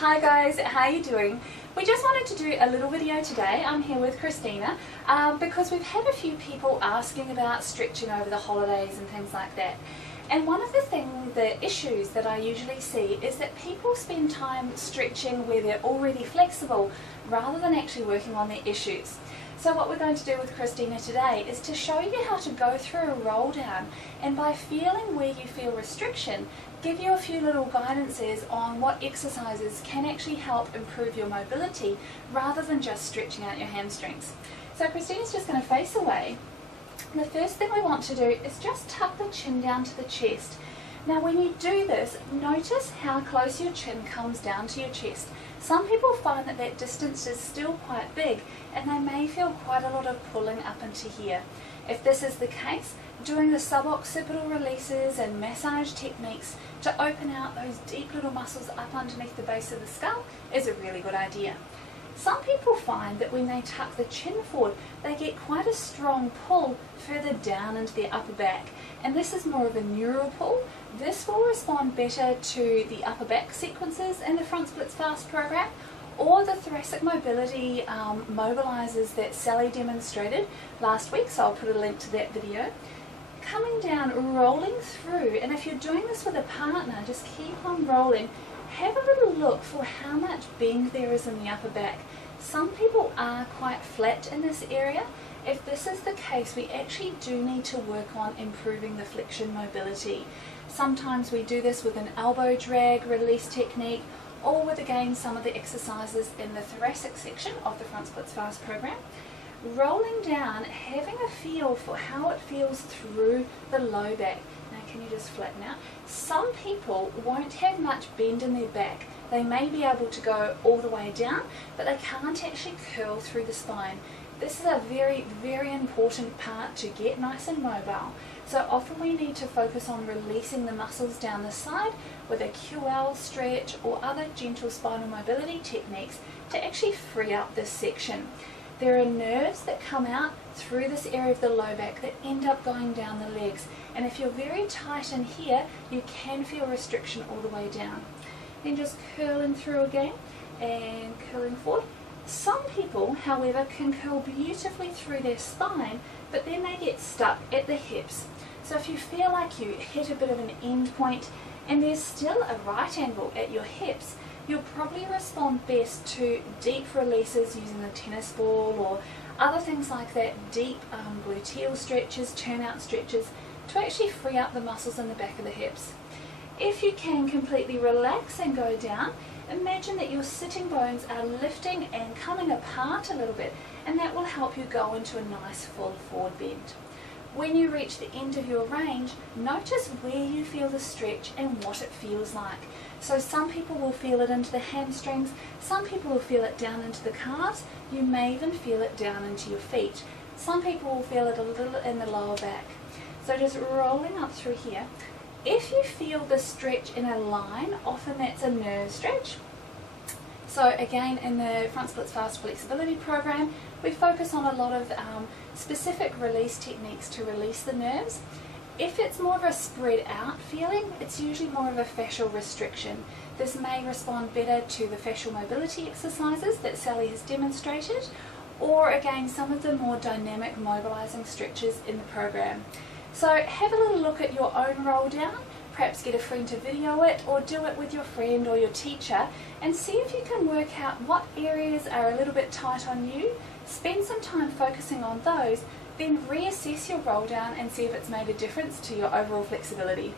Hi guys, how are you doing? We just wanted to do a little video today. I'm here with Cristina because we've had a few people asking about stretching over the holidays and things like that. And one of the issues that I usually see is that people spend time stretching where they're already flexible rather than actually working on their issues. So what we're going to do with Cristina today is to show you how to go through a roll down, and by feeling where you feel restriction, give you a few little guidances on what exercises can actually help improve your mobility rather than just stretching out your hamstrings. So Cristina's just going to face away. And the first thing we want to do is just tuck the chin down to the chest. Now when you do this, notice how close your chin comes down to your chest. Some people find that that distance is still quite big and they may feel quite a lot of pulling up into here. If this is the case, doing the suboccipital releases and massage techniques to open out those deep little muscles up underneath the base of the skull is a really good idea. Some people find that when they tuck the chin forward, they get quite a strong pull further down into their upper back. And this is more of a neural pull. This will respond better to the upper back sequences in the Front Splits Fast program, or the thoracic mobility mobilisers that Sally demonstrated last week, so I'll put a link to that video. Coming down, rolling through, and if you're doing this with a partner, just keep on rolling. Have a little look for how much bend there is in the upper back. Some people are quite flat in this area. If this is the case, we actually do need to work on improving the flexion mobility. Sometimes we do this with an elbow drag release technique, or with again some of the exercises in the thoracic section of the Front Splits Fast program. Rolling down, having a feel for how it feels through the low back. Now can you just flatten out? Some people won't have much bend in their back. They may be able to go all the way down, but they can't actually curl through the spine. This is a very, very important part to get nice and mobile. So often we need to focus on releasing the muscles down the side with a QL stretch or other gentle spinal mobility techniques to actually free up this section. There are nerves that come out through this area of the low back that end up going down the legs, and if you're very tight in here, you can feel restriction all the way down. Then just curling through again and curling forward. Some people, however, can curl beautifully through their spine, but then they get stuck at the hips. So if you feel like you hit a bit of an end point and there's still a right angle at your hips, you'll probably respond best to deep releases using the tennis ball or other things like that, deep gluteal stretches, turnout stretches, to actually free up the muscles in the back of the hips. If you can completely relax and go down, imagine that your sitting bones are lifting and coming apart a little bit, and that will help you go into a nice full forward bend. When you reach the end of your range, notice where you feel the stretch and what it feels like. So some people will feel it into the hamstrings, some people will feel it down into the calves, you may even feel it down into your feet. Some people will feel it a little in the lower back. So just rolling up through here. If you feel the stretch in a line, often that's a nerve stretch. So again, in the Front Splits Fast Flexibility program, we focus on a lot of specific release techniques to release the nerves. If it's more of a spread out feeling, it's usually more of a fascial restriction. This may respond better to the fascial mobility exercises that Sally has demonstrated, or again some of the more dynamic mobilizing stretches in the program. So have a little look at your own roll down, perhaps get a friend to video it or do it with your friend or your teacher, and see if you can work out what areas are a little bit tight on you. Spend some time focusing on those, then reassess your roll down and see if it's made a difference to your overall flexibility.